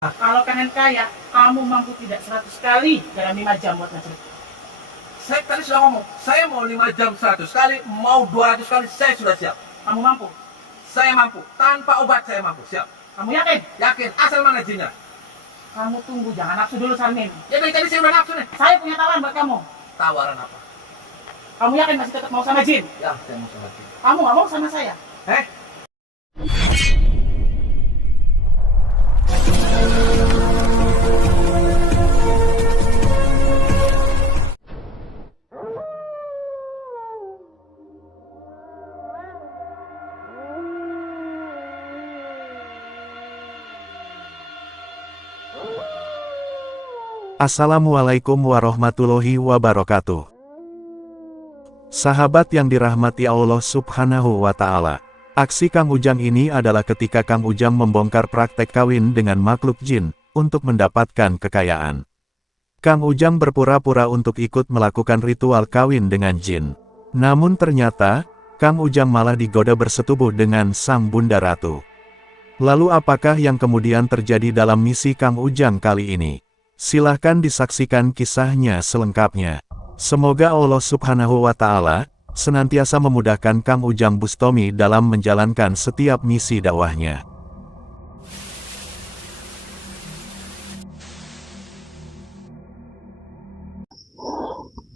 Kalau pengen kaya, kamu mampu tidak 100 kali dalam 5 jam buat ngecek. Saya tadi sudah ngomong, saya mau 5 jam 100 kali, mau 200 kali, saya sudah siap. Kamu mampu? Saya mampu, tanpa obat saya mampu, siap. Kamu yakin? Yakin, asal mana jinnya? Kamu tunggu, jangan nafsu dulu Sarmin. Ya dari tadi saya udah nafsu nih. Saya punya tawaran buat kamu. Tawaran apa? Kamu yakin masih tetap mau sama jin? Ya, saya mau sama jin. Kamu nggak mau sama saya? Assalamualaikum warahmatullahi wabarakatuh. Sahabat yang dirahmati Allah Subhanahu wa Ta'ala. Aksi Kang Ujang ini adalah ketika Kang Ujang membongkar praktek kawin dengan makhluk jin untuk mendapatkan kekayaan. Kang Ujang berpura-pura untuk ikut melakukan ritual kawin dengan jin. Namun ternyata, Kang Ujang malah digoda bersetubuh dengan sang Bunda Ratu. Lalu apakah yang kemudian terjadi dalam misi Kang Ujang kali ini? Silahkan disaksikan kisahnya selengkapnya. Semoga Allah Subhanahu wa Ta'ala senantiasa memudahkan Kang Ujang Bustomi dalam menjalankan setiap misi dakwahnya.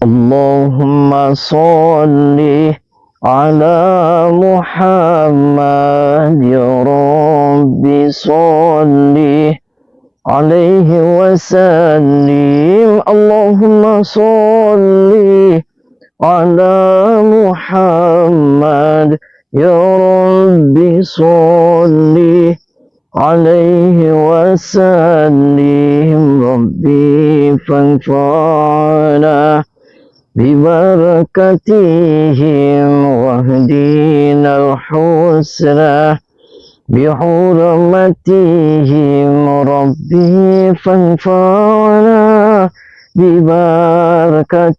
Allahumma sholli ala Muhammad ya Rabbi sholli alaihi wasallim. Allahumma sholli ala Muhammad ya Rabbi sholli alaihi wasallim. Rabbi fanfa'na bibarakatihim wahdina al-husna بحرمتهم ربي فانفعنا ببركتهم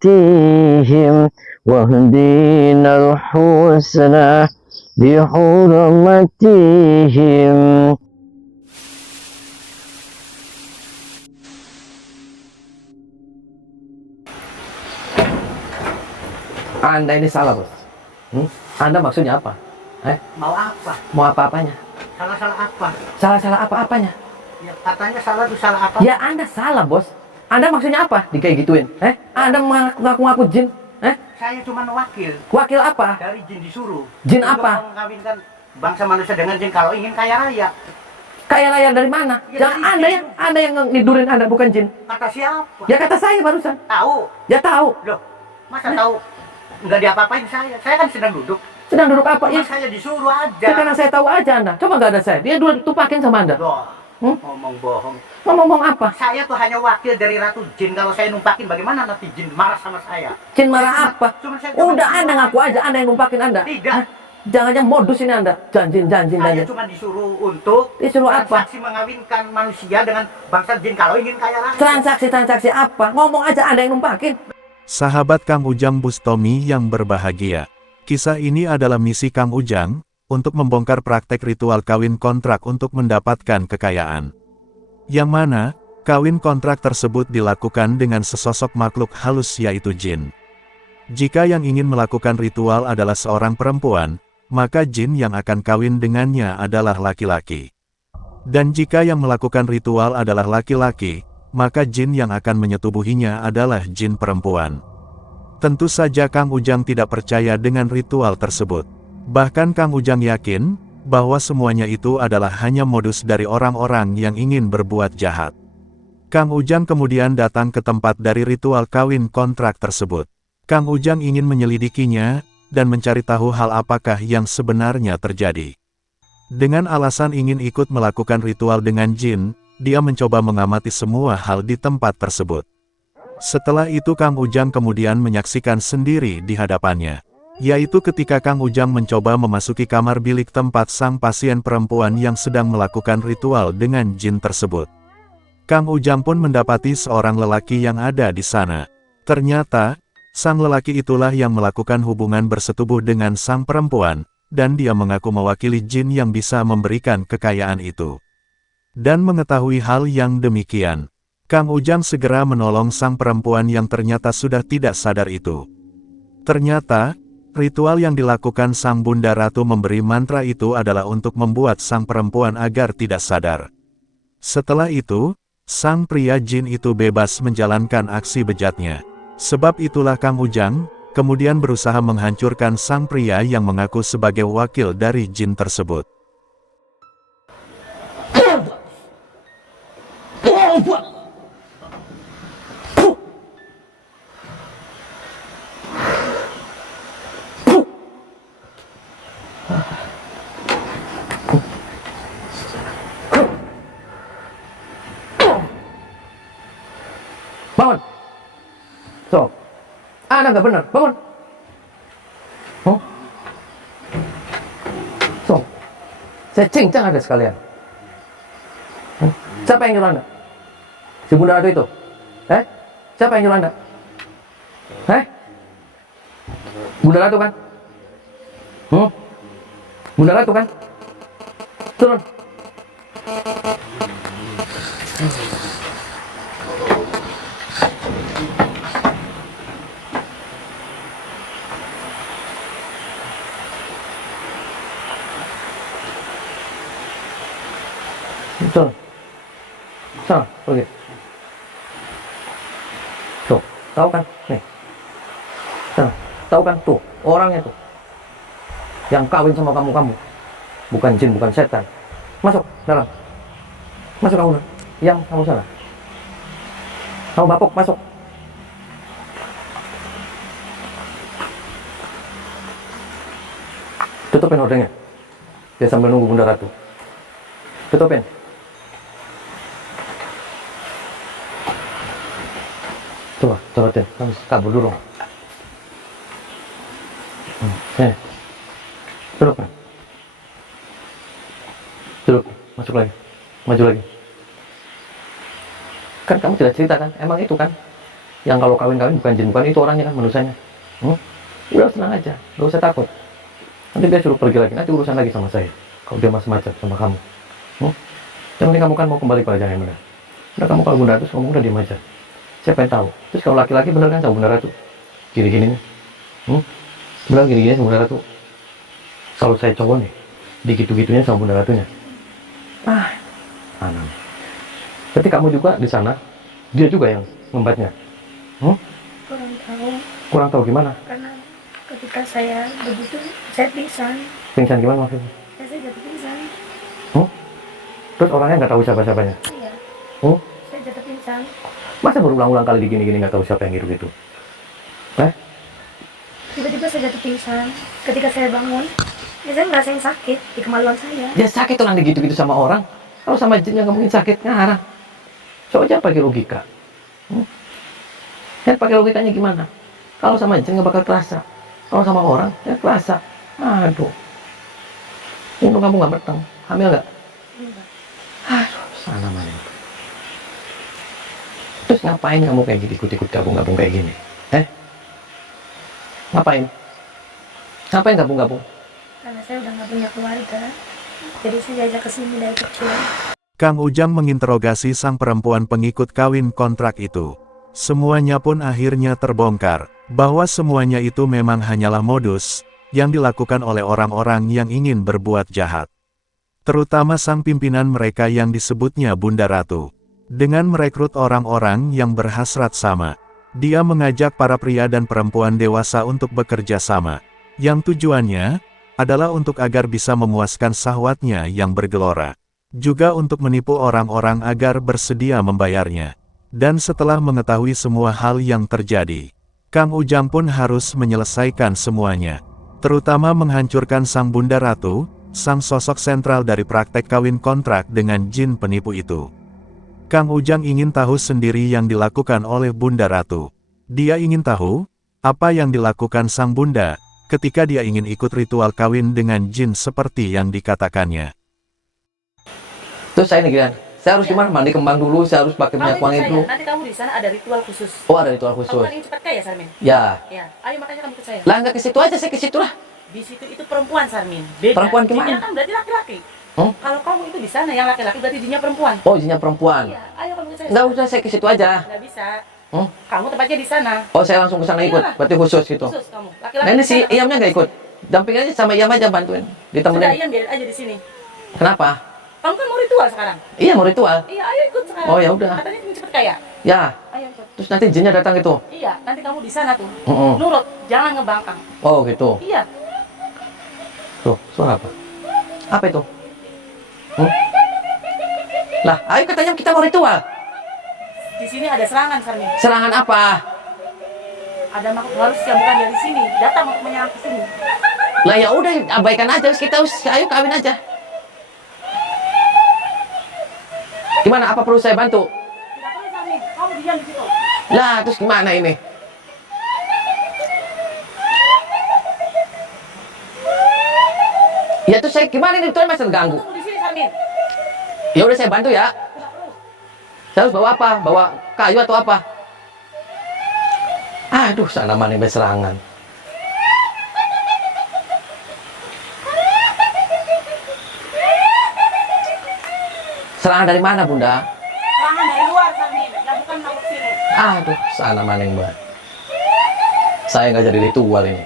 واهدنا الحسنى بحرمتهم. Anda ini salah, Bos. Anda maksudnya apa? Mau apa? Mau apa-apanya? Salah-salah apa? Salah-salah apa-apanya? Ya katanya salah itu salah apa? Ya Anda salah, Bos. Anda maksudnya apa? Dikayak gituin? Anda ngaku-ngaku jin? Saya cuma wakil Wakil apa? dari jin disuruh. Jin Untuk apa? mengkawinkan bangsa manusia dengan jin kalau ingin kaya raya. Kaya raya dari mana? Ya, Jangan dari Anda yang nidurin Anda, bukan jin. Kata siapa? Ya kata saya barusan. Tahu. Ya tahu. Loh, masa tahu? Nggak diapa-apain saya. Saya kan sedang duduk. Sedang duduk apa? Cuma Ya, saya disuruh aja. ya karena saya tahu aja Anda. Coba nggak ada saya. Dia dulu tumpakin sama Anda. Loh, ngomong bohong. Ngomong apa? Saya tuh hanya wakil dari Ratu Jin. Kalau saya numpakin, bagaimana nanti Jin marah sama saya? Jin marah apa? Saya Udah cuma Anda ngaku aja Anda yang numpakin Anda. Tidak. Jangan-jangan modus ini Anda. Janji. Saya cuma disuruh untuk Disuruh apa? transaksi mengawinkan manusia dengan bangsa jin kalau ingin kaya raya. Transaksi apa? Ngomong aja Anda yang numpakin. Sahabat Kang Ujang Bustomi yang berbahagia. Kisah ini adalah misi Kang Ujang untuk membongkar praktek ritual kawin kontrak untuk mendapatkan kekayaan. Yang mana, kawin kontrak tersebut dilakukan dengan sesosok makhluk halus yaitu jin. Jika yang ingin melakukan ritual adalah seorang perempuan, maka jin yang akan kawin dengannya adalah laki-laki. Dan jika yang melakukan ritual adalah laki-laki, maka jin yang akan menyetubuhinya adalah jin perempuan. Tentu saja Kang Ujang tidak percaya dengan ritual tersebut. Bahkan Kang Ujang yakin bahwa semuanya itu adalah hanya modus dari orang-orang yang ingin berbuat jahat. Kang Ujang kemudian datang ke tempat dari ritual kawin kontrak tersebut. Kang Ujang ingin menyelidikinya dan mencari tahu hal apakah yang sebenarnya terjadi. Dengan alasan ingin ikut melakukan ritual dengan jin, dia mencoba mengamati semua hal di tempat tersebut. Setelah itu Kang Ujang kemudian menyaksikan sendiri di hadapannya. Yaitu ketika Kang Ujang mencoba memasuki kamar bilik tempat sang pasien perempuan yang sedang melakukan ritual dengan jin tersebut. Kang Ujang pun mendapati seorang lelaki yang ada di sana. Ternyata, sang lelaki itulah yang melakukan hubungan bersetubuh dengan sang perempuan, dan dia mengaku mewakili jin yang bisa memberikan kekayaan itu. Dan mengetahui hal yang demikian, Kang Ujang segera menolong sang perempuan yang ternyata sudah tidak sadar itu. Ternyata, ritual yang dilakukan sang Bunda Ratu memberi mantra itu adalah untuk membuat sang perempuan agar tidak sadar. Setelah itu, sang pria jin itu bebas menjalankan aksi bejatnya. Sebab itulah Kang Ujang kemudian berusaha menghancurkan sang pria yang mengaku sebagai wakil dari jin tersebut. Bangun. So, Anda nggak benar. Bangun. Oh. So, saya cincang ada sekalian. Siapa yang nyuruh Anda? Si Bunda Ratu itu? Siapa yang nyuruh Anda? Bunda Ratu kan? Bunda Ratu kan? Turun. Turun. Sana, pergi. Tuh, tahu kan? Nih. Sana, tahu kan? Tuh, orangnya tuh. Yang kawin sama kamu. Bukan jin, bukan setan. Masuk, dalam. Masuk kamu. Yang kamu sana. Kamu bapuk, masuk. Tutupin hordengnya. Dia sambil nunggu Bunda Ratu. Tutupin. Coba, corotin. Kamu kabur dulu. Duduk. Duduk. Masuk lagi. Maju lagi. Kan kamu tidak cerita kan? Emang itu kan? Yang kalau kawin-kawin bukan jin, bukan itu orangnya kan, manusianya. Udah tenang aja. Gak usah takut. Nanti dia suruh pergi lagi. Nanti urusan lagi sama saya. Kalau dia macam-macam sama kamu. Yang penting kamu kan mau kembali pada jalan yang benar. Udah kamu kalau Bunda Ratu, kamu udah diam aja. Siapa yang tahu? Terus kalau laki-laki bener kan sama Bunda Ratu? Gini-gini nih. Bener gini-gini sama Bunda Ratu. Kalau saya cowok nih, digitu-gitunya sama Bunda Ratunya. Aneh. Berarti kamu juga di sana, dia juga yang membuatnya. Kurang tahu. Kurang tahu gimana? Karena ketika saya begitu, saya pingsan. Pingsan gimana maksudnya? Saya jatuh pingsan. Terus orangnya nggak tahu siapa-siapanya? Iya. Saya jatuh pingsan. Masa berulang-ulang kali digini-gini nggak tahu siapa yang gitu-gitu? Tiba-tiba saya jatuh pingsan. Ketika saya bangun, saya ngerasain sakit di kemaluan saya. Ya sakit orang gitu-gitu sama orang. Kalau sama jin nggak mungkin sakit, ngarang. Soalnya pakai logika. Ya pakai logikanya gimana? Kalau sama jin nggak bakal kerasa. Kalau sama orang, ya kerasa. Aduh. Untung kamu nggak beteng. Hamil nggak? Enggak. Aduh, sana mana. Terus ngapain kamu kayak gitu, ikut-ikut gabung-gabung kayak gini? Ngapain? Ngapain gabung-gabung? Karena saya udah nggak punya keluarga. Jadi saya diajak ke sini dari kecil. Kang Ujang menginterogasi sang perempuan pengikut kawin kontrak itu. Semuanya pun akhirnya terbongkar, bahwa semuanya itu memang hanyalah modus, yang dilakukan oleh orang-orang yang ingin berbuat jahat. Terutama sang pimpinan mereka yang disebutnya Bunda Ratu. Dengan merekrut orang-orang yang berhasrat sama, dia mengajak para pria dan perempuan dewasa untuk bekerja sama, yang tujuannya adalah untuk agar bisa memuaskan syahwatnya yang bergelora. Juga untuk menipu orang-orang agar bersedia membayarnya. Dan setelah mengetahui semua hal yang terjadi, Kang Ujang pun harus menyelesaikan semuanya. Terutama menghancurkan sang Bunda Ratu, sang sosok sentral dari praktek kawin kontrak dengan jin penipu itu. Kang Ujang ingin tahu sendiri yang dilakukan oleh Bunda Ratu. Dia ingin tahu, apa yang dilakukan sang Bunda, ketika dia ingin ikut ritual kawin dengan jin seperti yang dikatakannya. Terus saya nih, saya harus gimana? Mandi kembang dulu, saya harus pakai minyak wangi dulu. Nanti kamu di sana ada ritual khusus. Oh, ada ritual Kamu khusus. kan ingin cepat kaya, Sarmin? Ya. Ya. Ayo makanya kamu ke saya. Lah nggak ke situ aja, saya ke situ lah. Di situ itu perempuan, Sarmin. Beda. Perempuan gimana? Jinnya kan berarti laki-laki. Kalau kamu itu di sana yang laki-laki berarti jinnya perempuan. Oh, jinnya perempuan. Iya, ayo kamu ke saya. Nggak usah, saya ke situ aja. Nggak bisa. Hmm? Kamu tempatnya di sana. Oh, saya langsung ke sana ikut. Iyalah. Berarti khusus gitu. Khusus kamu. Nah, Laki-laki ini di si sana. Iyamnya nggak ikut. Damping aja sama Iyam aja bantuin. Sudah, Ditemenin. Iyan biarin aja di sini. Kenapa? Kamu kan mau ritual sekarang. Iya, mau ritual. Iya, ayo ikut sekarang. Oh, ya udah. Katanya ingin cepet kaya. Ya, Ayo ikut. terus nanti jinnya datang itu. Iya, nanti kamu di sana tuh. Mm-mm. Nurut, jangan ngebangkang. Oh, gitu. Iya. Tuh, suara apa? Apa itu? Lah, ayo katanya kita mau ritual. Di sini ada serangan, Sarmin. Serangan apa? Ada makhluk halus yang bukan dari sini, datang untuk menyerang ke sini. Lah ya udah, abaikan aja. Ayo kawin aja. Gimana? Apa perlu saya bantu? Tidak perlu, Sarmin. Kamu diam di situ. Lah, terus gimana ini? Ya terus saya gimana ini? Itu masih terganggu. Tunggu di sini, Sarmin. Ya udah saya bantu ya. Tidak perlu. Saya harus bawa apa? Bawa kayu atau apa? Aduh, sana mana yang berserangan. Serangan dari mana, Bunda? Serangan dari luar, Sarmin. Yang bukan makhluk sini. Aduh, sana mana yang mbak. Saya nggak jadi ritual ini.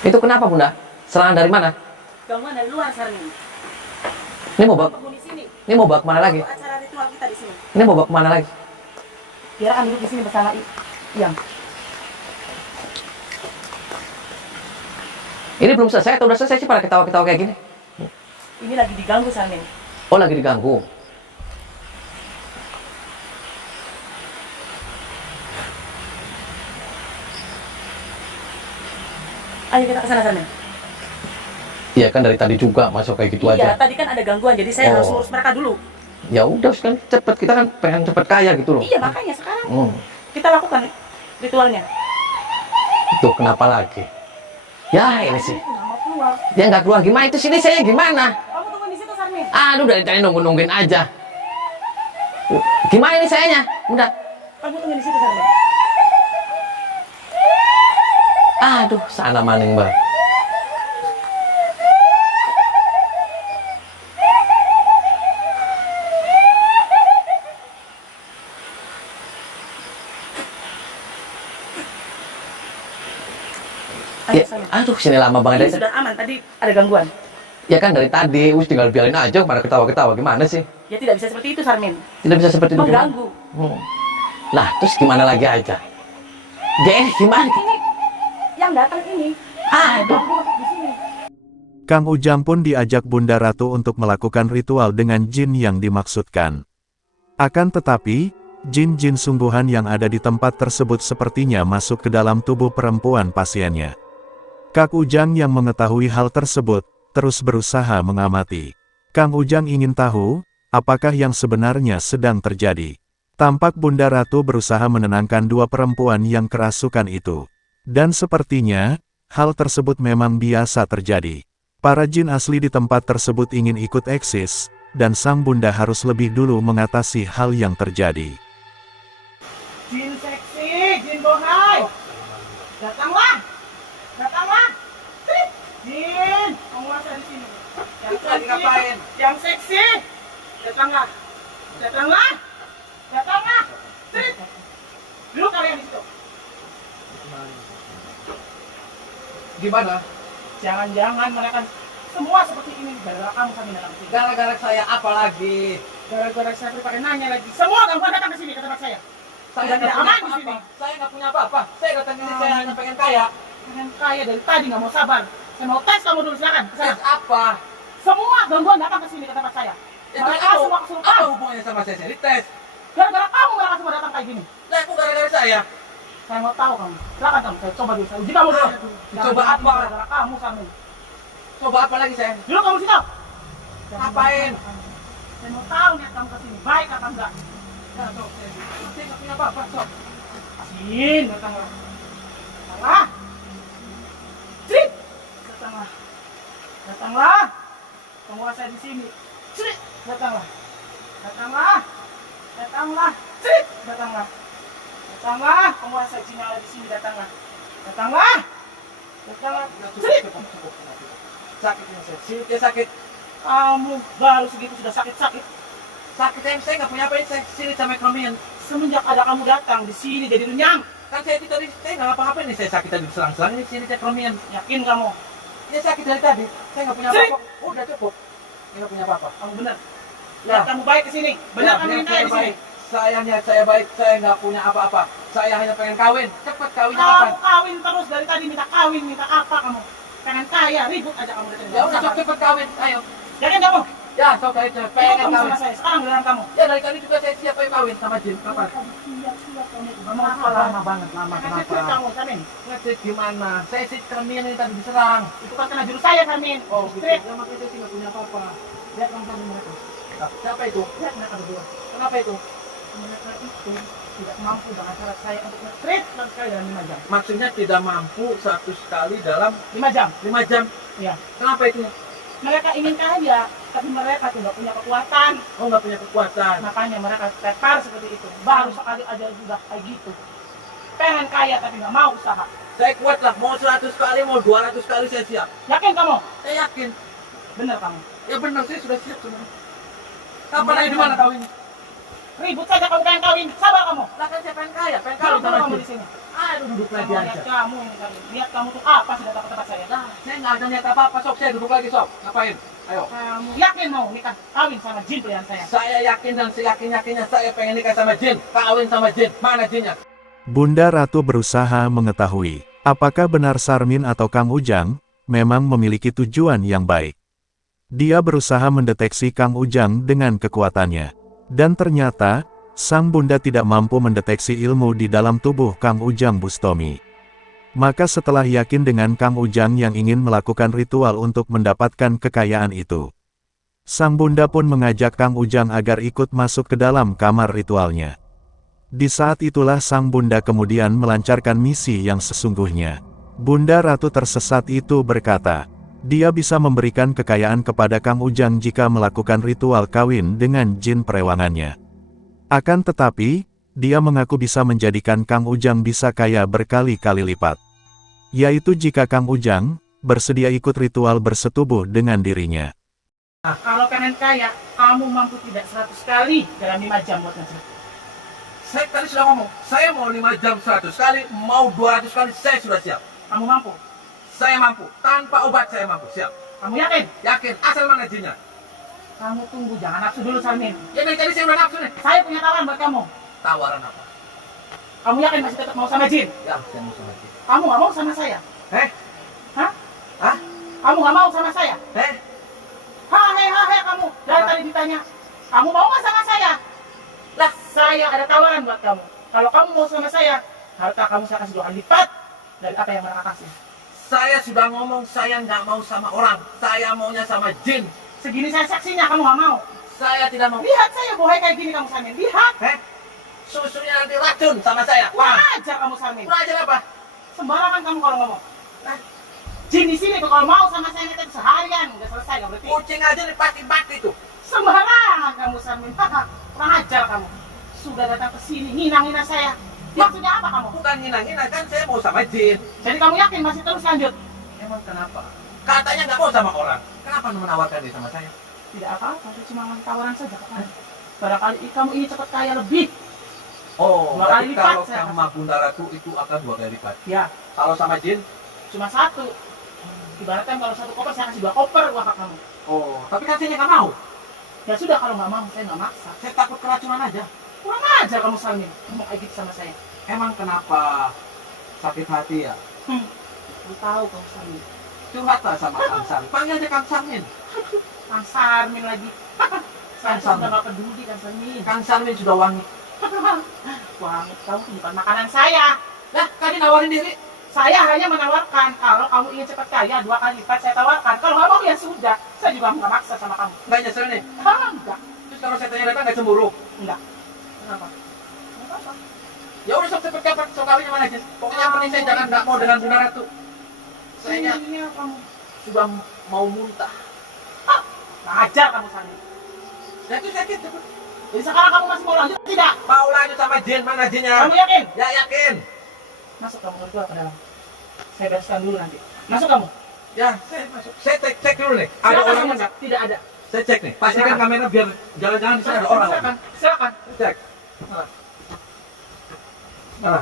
Itu kenapa, Bunda? Serangan dari mana? Gangguan dari luar, Sarmin. Ini mau bawa, Penghuni sini. ini mau bawa kemana lagi? Acara ritual kita di sini. Ini mau bawa kemana lagi? Biar akan duduk di sini bersama Iyam. Ini belum selesai atau udah selesai sih pada ketawa-ketawa kayak gini? Ini lagi diganggu, Sarmin. Oh, lagi diganggu. Ayo kita ke sana, Sarmin. Iya kan dari tadi juga masuk kayak gitu Iya, aja. tadi kan ada gangguan, jadi saya harus Oh. urus mereka dulu. Ya udah kan cepet, kita kan pengen cepet kaya gitu loh. Iya, makanya sekarang kita lakukan ritualnya. Itu kenapa lagi? Ya ini sih. Nggak mau keluar. Dia nggak keluar gimana itu sini saya gimana? Kamu tunggu di situ, Sarmin. Aduh dari tadi nungguin aja. Gimana ini sayanya? Udah. Kamu tunggu di situ, Sarmin. Aduh sana maning mbak. Ayo, Ya, Sarmin. aduh sini lama banget Ini dari sudah aman, tadi ada gangguan. Ya kan dari tadi, tinggal biarin aja pada ketawa-ketawa gimana sih? Ya tidak bisa seperti itu, Sarmin. Tidak bisa seperti itu. gimana? Mengganggu. Lah terus gimana lagi aja? Gimana? Ini yang datang ini. Aduh. Ganggu di sini. Kang Ujang pun diajak Bunda Ratu untuk melakukan ritual dengan jin yang dimaksudkan. Akan tetapi, jin-jin sungguhan yang ada di tempat tersebut sepertinya masuk ke dalam tubuh perempuan pasiennya. Kang Ujang yang mengetahui hal tersebut, terus berusaha mengamati. Kang Ujang ingin tahu, apakah yang sebenarnya sedang terjadi. Tampak Bunda Ratu berusaha menenangkan dua perempuan yang kerasukan itu. Dan sepertinya, hal tersebut memang biasa terjadi. Para jin asli di tempat tersebut ingin ikut eksis, dan sang bunda harus lebih dulu mengatasi hal yang terjadi. Jin seksi, jin bohai. Datanglah. Datanglah. Trik. Jin, penguasa di sini. Yang Itu lagi seksi. ngapain? Yang seksi. Datanglah. Datanglah. Datanglah. Trik. Duduk kalian di situ. Gimana? Jangan-jangan mereka semua seperti ini gara-gara kamu sampai dalam sini. Gara-gara saya apa lagi? Gara-gara saya pakai nanya lagi. Semua gangguan datang ke sini ke tempat saya. Saya Tidak nggak aman punya di sini. apa-apa. Saya nggak punya apa-apa. Saya datang ke sini saya hanya pengen kaya. Pengen kaya dari tadi nggak mau sabar. Saya mau tes kamu dulu silakan. ke sana. Tes apa? Semua gangguan datang ke sini ke tempat saya. Itu Mereka apa, semua apa kesurupan. hubungannya sama saya? Saya dites. Gara-gara kamu mereka semua datang kayak gini. Lah, kok gara-gara saya? Saya mau tahu kamu. Silakan kamu. Saya coba dulu. Saya uji kamu dulu. Coba Jangan apa? Gara-gara kamu kamu. Coba apa lagi saya? Dulu kamu situ. Ngapain? Saya mau tahu niat kamu ke sini. Baik apa enggak? Ya, sok. Saya nggak punya apa-apa, sok. Jin, datanglah. Datanglah. Crit. Datanglah. Datanglah. Penguasa di sini. Crit. Datanglah. Datanglah. Datanglah. Sip, datanglah. Datanglah. Penguasa jin yang ada di sini, datanglah. Datanglah. Datanglah. Sip. Cukup. Sakitnya saya, sinitnya sakit. Kamu baru segitu sudah sakit-sakit. Sakit saya nggak punya apa-apa, saya sini sama ekonomian. Semenjak ada kamu datang di sini jadi runyam. Kan saya itu tadi, saya nggak ngapa-ngapain nih, saya sakit tadi selang-selang ini sini ekonomian. Yakin kamu? Ini sakit dari tadi, saya nggak punya apa-apa. Udah cukup, saya nggak punya apa-apa. Kamu benar. Ya. Lihat kamu baik ke sini. Benar kamu niat minta saya di sini. baik. Saya niat saya baik, saya nggak punya apa-apa. Saya hanya pengen kawin, cepat kawinnya kapan? Kamu kawin terus dari tadi minta kawin, minta apa kamu? Pengen kaya, ribut aja kamu dari tadi. Ya udah cepet kawin, ayo. Yakin kamu? Ya, sok saya Ikut pengen kamu kawin. sama saya. Sekarang giliran kamu. Ya dari tadi juga saya siap pengen kawin sama Jin, kapan? Siap kamu. Kenapa lama banget, lama Kenapa kenapa? kamu, Samin? Ngecek gimana? Saya sih cermin ini tadi diserang. Itu kan kena jurus saya, Samin. Oh, gitu. Strip. Ya makanya saya sih nggak punya apa-apa. Lihat kamu sama mereka. Siapa itu? Lihat mereka berdua. Kenapa itu? Mereka itu tidak mampu dengan cara saya untuk nge-treat satu sekali dalam 5 jam. Maksudnya tidak mampu satu sekali dalam 5 jam. 5 jam. Iya. Kenapa itu? Mereka ingin kaya, tapi mereka tidak punya kekuatan. Oh, nggak punya kekuatan. Makanya mereka tepar seperti itu. Baru sekali aja sudah kayak gitu. Pengen kaya tapi nggak mau usaha. Saya kuat lah, mau 100 kali, mau 200 kali saya siap. Yakin kamu? Saya yakin. Bener kamu. Ya benar, saya sudah siap semua. Kapan ayo di mana kawin? Ribut saja kamu pengen kawin. Sabar kamu. Lah kan saya pengen kaya, pengen Kalau kawin sama kamu Jin. di sini. Aduh, duduk lagi Kamu aja. lihat kamu ini tadi. Lihat kamu tuh apa sudah datang ke tempat saya. Nah, saya nggak ada niat apa-apa, Sob. Saya duduk lagi, Sob. Ngapain? Ayo. Kamu yakin mau nikah kawin sama jin pilihan saya? Saya yakin dan seyakin-yakinnya saya pengen nikah sama Jin. Kawin sama Jin. Mana Jinnya? Bunda Ratu berusaha mengetahui, apakah benar Sarmin atau Kang Ujang memang memiliki tujuan yang baik. Dia berusaha mendeteksi Kang Ujang dengan kekuatannya. Dan ternyata, sang bunda tidak mampu mendeteksi ilmu di dalam tubuh Kang Ujang Bustomi. Maka setelah yakin dengan Kang Ujang yang ingin melakukan ritual untuk mendapatkan kekayaan itu, sang bunda pun mengajak Kang Ujang agar ikut masuk ke dalam kamar ritualnya. Di saat itulah sang bunda kemudian melancarkan misi yang sesungguhnya. Bunda Ratu tersesat itu berkata, dia bisa memberikan kekayaan kepada Kang Ujang jika melakukan ritual kawin dengan jin perewangannya. Akan tetapi, dia mengaku bisa menjadikan Kang Ujang bisa kaya berkali-kali lipat. Yaitu jika Kang Ujang bersedia ikut ritual bersetubuh dengan dirinya. Kalau pengen kaya, kamu mampu tidak 100 kali dalam 5 jam buat ngecek. Saya tadi sudah ngomong, saya mau 5 jam 100 kali, mau 200 kali, saya sudah siap. Kamu mampu? Saya mampu, tanpa obat saya mampu, siap. Kamu yakin? Yakin, asal mana Jinnya? Kamu tunggu, jangan nafsu dulu Sarmin. Ya dari tadi saya udah nafsu nih. Saya punya tawaran buat kamu. Tawaran apa? Kamu yakin masih tetap mau sama jin? Ya, saya mau sama Jin. Kamu nggak mau sama saya? Eh? Hah? Hah? Kamu nggak mau sama saya? Eh? Hahe kamu. Dari tadi ditanya, kamu mau nggak sama saya? Lah, saya ada tawaran buat kamu. Kalau kamu mau sama saya, harta kamu saya kasih 2 kali lipat dari apa yang mereka kasih. Saya sudah ngomong saya nggak mau sama orang. Saya maunya sama Jin. Segini saya saksinya, kamu nggak mau. Saya tidak mau. Lihat saya bohai kayak gini kamu Sarmin. Lihat. Susunya nanti racun sama saya. Kurang Wah, ajar kamu Sarmin. kurang ajar apa? Sembarangan kamu kalau ngomong. Jin di sini tuh kalau mau sama saya nanti seharian nggak selesai nggak berarti. Kucing aja dipaki-paki tuh. Sembarangan kamu Sarmin. Kurang ajar kamu. Sudah datang ke sini nginang-nginang saya. Maksudnya apa kamu? Bukan ngina-ngina, kan saya mau sama Jin. Jadi kamu yakin masih terus lanjut? Emang kenapa? Katanya nggak mau sama orang. Kenapa menawarkan dia sama saya? Tidak apa-apa, saya cuma ngasih tawaran saja ke kamu. Barangkali kamu ingin cepat kaya lebih. Oh, 2 kali berarti lipat kalau saya sama Bunda Ratu itu akan 2 kali lipat. Ya, Kalau sama Jin? cuma 1. Ibaratkan kalau 1 koper saya kasih 2 koper uang ke kamu. Oh, tapi kan saya nggak mau. Ya sudah kalau nggak mau saya nggak maksa. Saya takut keracunan aja. Kurang ajar kamu Salmin. Ngomong kayak gitu sama saya. Emang kenapa sakit hati ya? Aku tahu kamu Salmin. Curhatlah sama Kang Sarmin. Panggil aja Kang Sarmin. Kang Sarmin lagi. Saya Kang Sarmin. sudah nggak peduli Kang Sarmin. Kang Sarmin sudah wangi. Wangi kamu tuh bukan makanan saya. Lah, kan dia nawarin diri. Saya hanya menawarkan kalau kamu ingin cepat kaya 2 kali lipat saya tawarkan. Kalau nggak mau ya sudah. Saya juga nggak maksa sama kamu. Nggak nyesel nih. Enggak. Terus kalau saya tanya datang nggak cemburu. Enggak. Kenapa? Nggak apa-apa. Ya udah sok cepet kapan, sok kawinnya mana aja. Pokoknya yang penting saya jangan nggak mau dengan Bunda Ratu. Saya Iya kamu. sudah mau muntah. Nggak ajar kamu Salmin. Ya itu sakit cepet. Jadi sekarang kamu masih mau lanjut tidak? Mau lanjut sama jin, mana jinnya? Kamu yakin? Ya yakin. Masuk kamu keluar ke dalam. Saya bereskan dulu nanti. Masuk kamu. Ya, saya masuk. Saya cek dulu nih. Ada Silakan orang kamu, nggak? tidak ada. Saya cek nih. Pastikan Silakan. kamera biar jangan-jangan di sana ada orang. Silakan, silakan. Cek. Mana?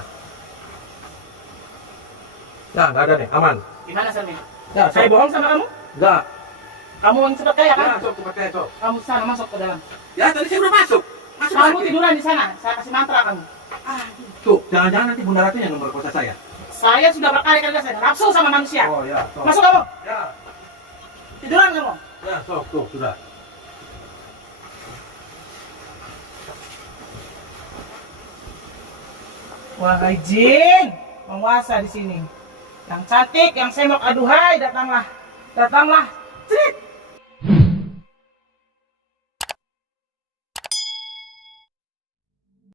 Ya, nggak ada nih. Aman. Gimana Sarmin? Ya, Saya bohong sama kamu? Enggak. Kamu yang cepat kaya kan? Ya, sok tempat saya, sok. Kamu sana masuk ke dalam. Ya, tadi saya udah masuk. Masuk Kamu lagi. tiduran di sana. Saya kasih mantra kamu. Tuh, jangan-jangan nanti Bunda Ratu yang nomor kosa saya. Saya sudah berkali-kali saya nafsu sama manusia. Oh ya, sok. Masuk kamu. Ya, Tiduran kamu. ya, sok, tuh, sudah. Wahai jin, penguasa di sini. Yang cantik, yang semok, aduhai, datanglah. Datanglah. Crit.